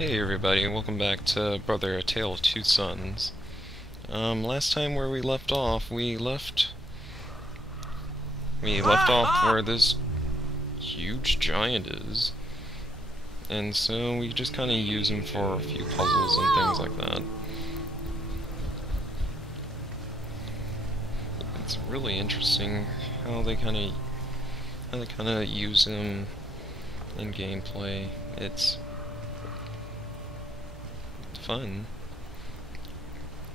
Hey everybody, welcome back to Brother A Tale of Two Sons. Last time where we left off, we left off where this huge giant is. And so we just kind of use him for a few puzzles and things like that. It's really interesting how they kind of use him in gameplay. It's fun.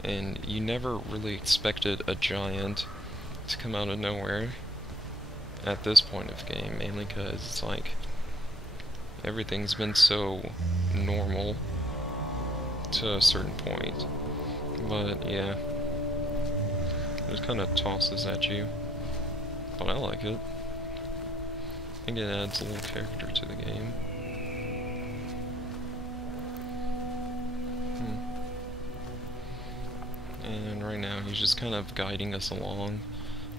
And you never really expected a giant to come out of nowhere at this point of the game, mainly because it's like everything's been so normal to a certain point. But yeah, it just kind of tosses at you, but I like it. I think it adds a little character to the game. And right now he's just kind of guiding us along.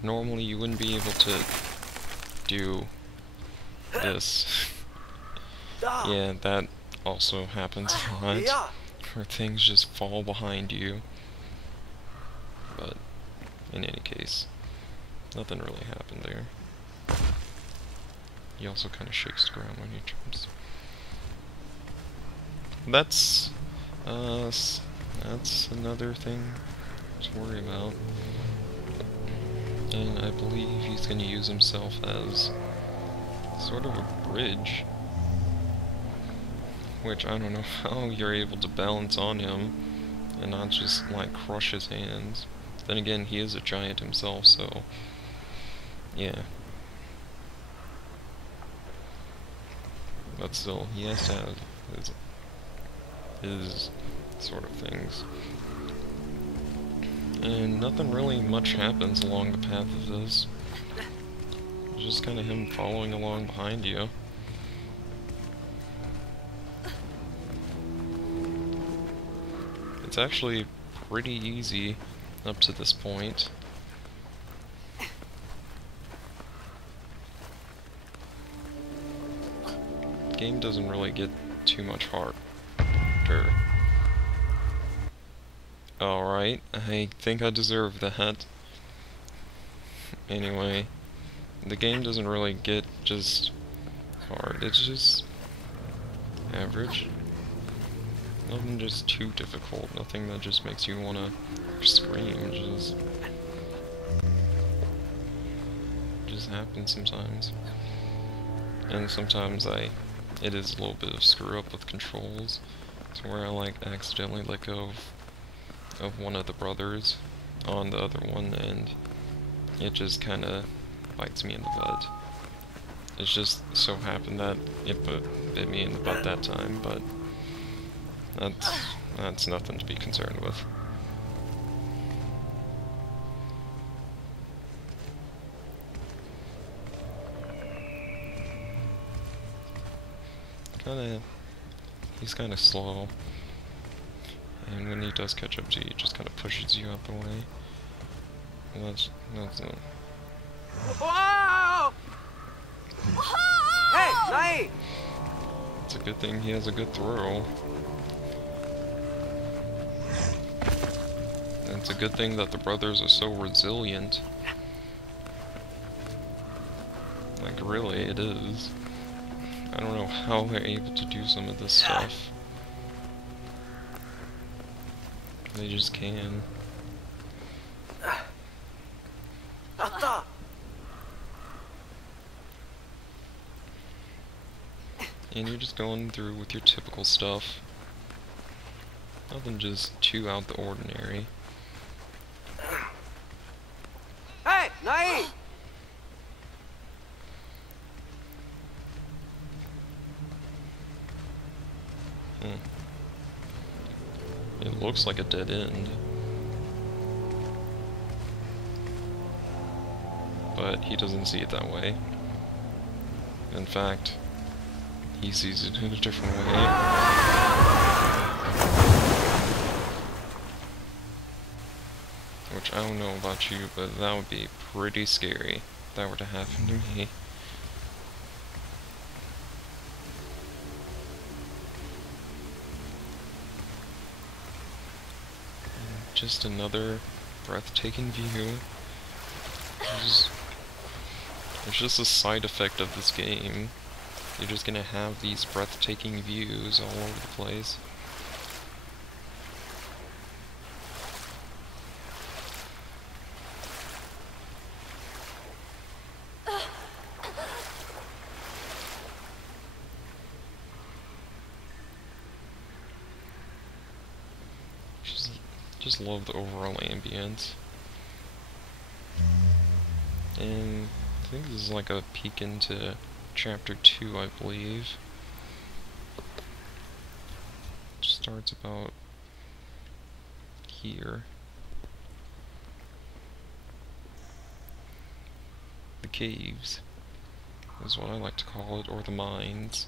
Normally you wouldn't be able to do this. Yeah, that also happens a lot, where things just fall behind you. But in any case, nothing really happened there. He also kind of shakes the ground when he jumps. That's another thing to worry about. And I believe he's going to use himself as sort of a bridge, which I don't know how you're able to balance on him and not just like crush his hands. Then again, he is a giant himself, so yeah. But still, he has to have his sort of things. And nothing really much happens along the path of this. It's just kind of him following along behind you. It's actually pretty easy up to this point. The game doesn't really get too much harder. Alright, I think I deserve that. Anyway, the game doesn't really get just hard, it's just average. Nothing just too difficult, nothing that just makes you wanna scream, just happens sometimes. And sometimes it is a little bit of screw up with controls, to where I like accidentally let go of one of the brothers on the other one, and it just kinda bites me in the butt. It's just so happened that it bit me in the butt that time, but that's nothing to be concerned with. He's kinda slow, and when he does catch up to you, he just kinda pushes you out the way. And that's it. Whoa! Hey, Nai! It's a good thing he has a good throw. And it's a good thing that the brothers are so resilient. Like, really, it is. I don't know how they're able to do some of this stuff. They just can. And you're just going through with your typical stuff. Nothing just too out the ordinary. Hey, Nai! It looks like a dead end. But he doesn't see it that way. In fact, he sees it in a different way. Which I don't know about you, but that would be pretty scary if that were to happen to me. just another breathtaking view. It's just a side effect of this game. You're just gonna have these breathtaking views all over the place. Just love the overall ambience. And I think this is like a peek into chapter 2, I believe. Starts about here. The caves is what I like to call it, or the mines.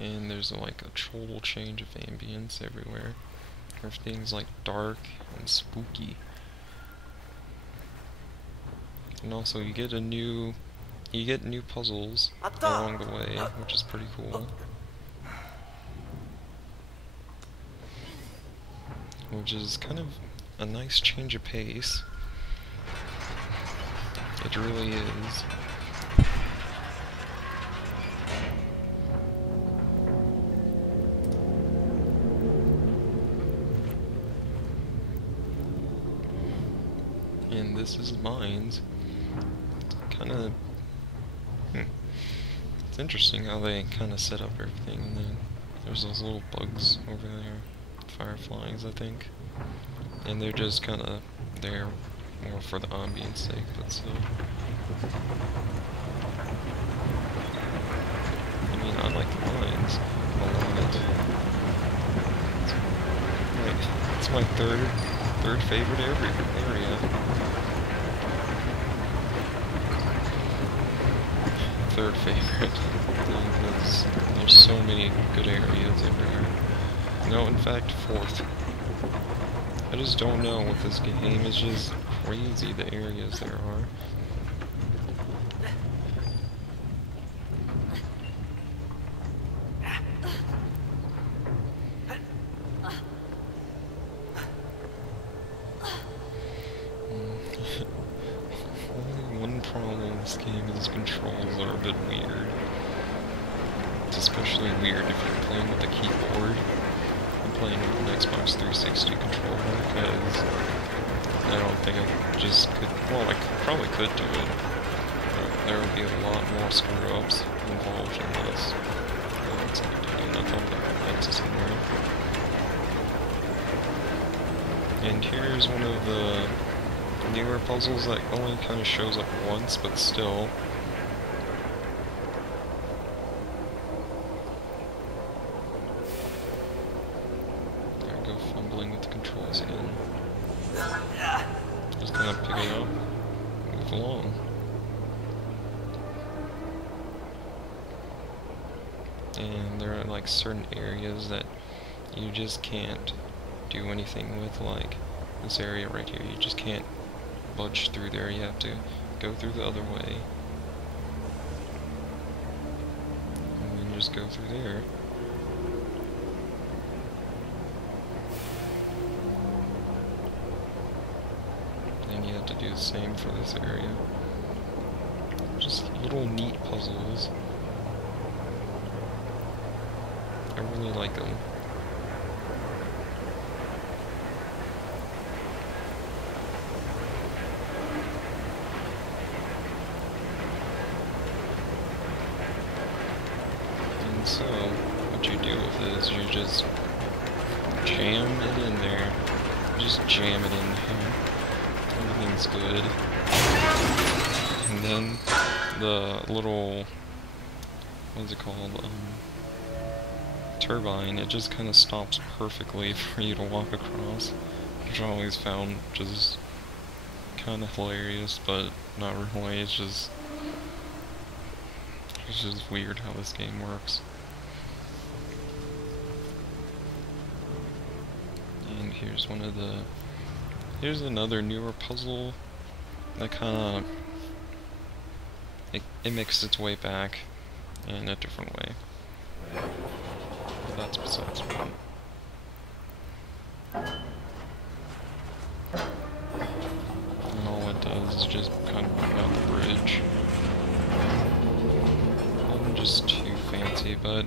And there's like a total change of ambience everywhere. Everything's like dark and spooky. And also you get new puzzles along the way, which is pretty cool. Which is kind of a nice change of pace. It really is. And this is mines. Kind of, it's interesting how they kind of set up everything. And then there's those little bugs over there, fireflies, I think. And they're just kind of there more for the ambience sake, but still. I mean, I like the mines a lot. It's my third favorite area. Third favorite, because there's so many good areas everywhere. No, in fact, fourth. I just don't know with this game. It's just crazy the areas there are. One problem with this game is its controls are a bit weird. It's especially weird if you're playing with a keyboard. I'm playing with an Xbox 360 controller because I don't think I just could. Well, I probably could do it, but there would be a lot more screw-ups involved in this. It's like doing nothing but X somewhere. And here's one of the newer puzzles that only kind of shows up once, but still. There I go, fumbling with the controls again. Just kind of pick it up, move along. And there are like certain areas that you just can't do anything with, like this area right here. You just can't budge through there. You have to go through the other way. And then just go through there. And you have to do the same for this area. Just little neat puzzles. I really like them. And so, what you do with it is you just jam it in there. Just jam it in there. Everything's good. And then the little, what's it called? Turbine, it just kind of stops perfectly for you to walk across, which I always found just kind of hilarious, but not really. It's just weird how this game works. And here's here's another newer puzzle that kind of it makes its way back. in a different way. But that's besides the point. And all it does is just kind of wipe out the bridge. Nothing just too fancy, but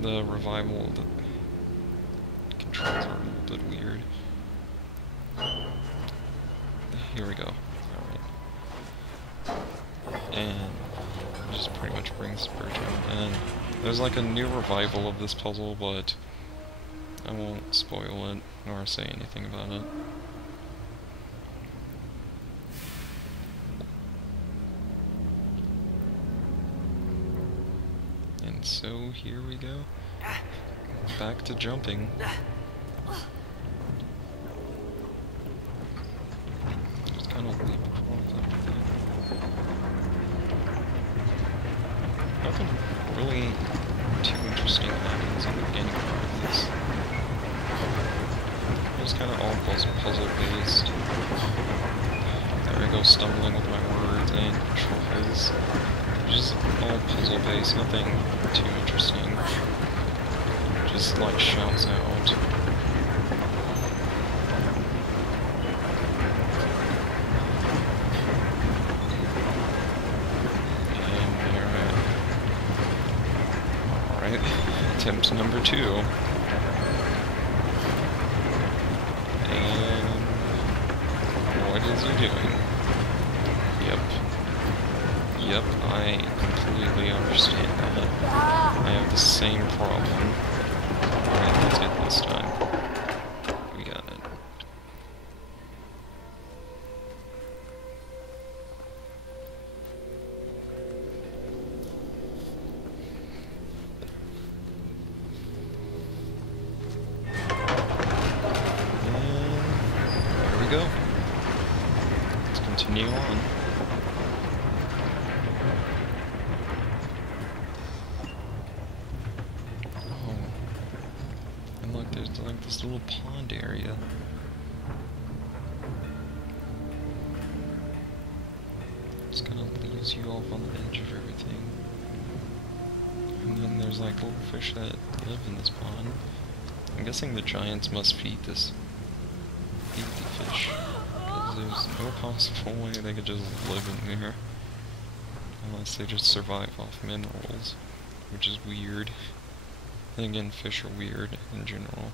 the revival, the controls are a little bit weird. Here we go. Alright. And it just pretty much brings the bridge out. And there's like a new revival of this puzzle, but I won't spoil it nor say anything about it. And so here we go. Back to jumping. Just kind of leap across everything. Nothing really too interesting happens in the beginning part of this. It's kind of all puzzle based. There I go, stumbling with my words and controls. Just all puzzle based, nothing too interesting. Just like shouts out. And there Alright, attempt number 2. And what is he doing? Yep, I completely understand that. I have the same problem. Alright, let's get this time. We got it. And there we go. Let's continue on. There's like this little pond area. Just kind of leaves you off on the edge of everything. And then there's like little fish that live in this pond. I'm guessing the giants must feed the fish. Because there's no possible way they could just live in there. Unless they just survive off minerals. Which is weird. Then again, fish are weird in general.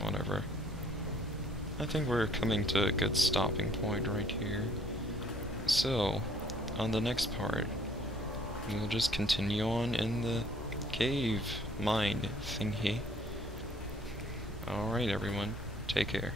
Whatever. I think we're coming to a good stopping point right here. So, on the next part, we'll just continue on in the cave mine thingy. Alright everyone, take care.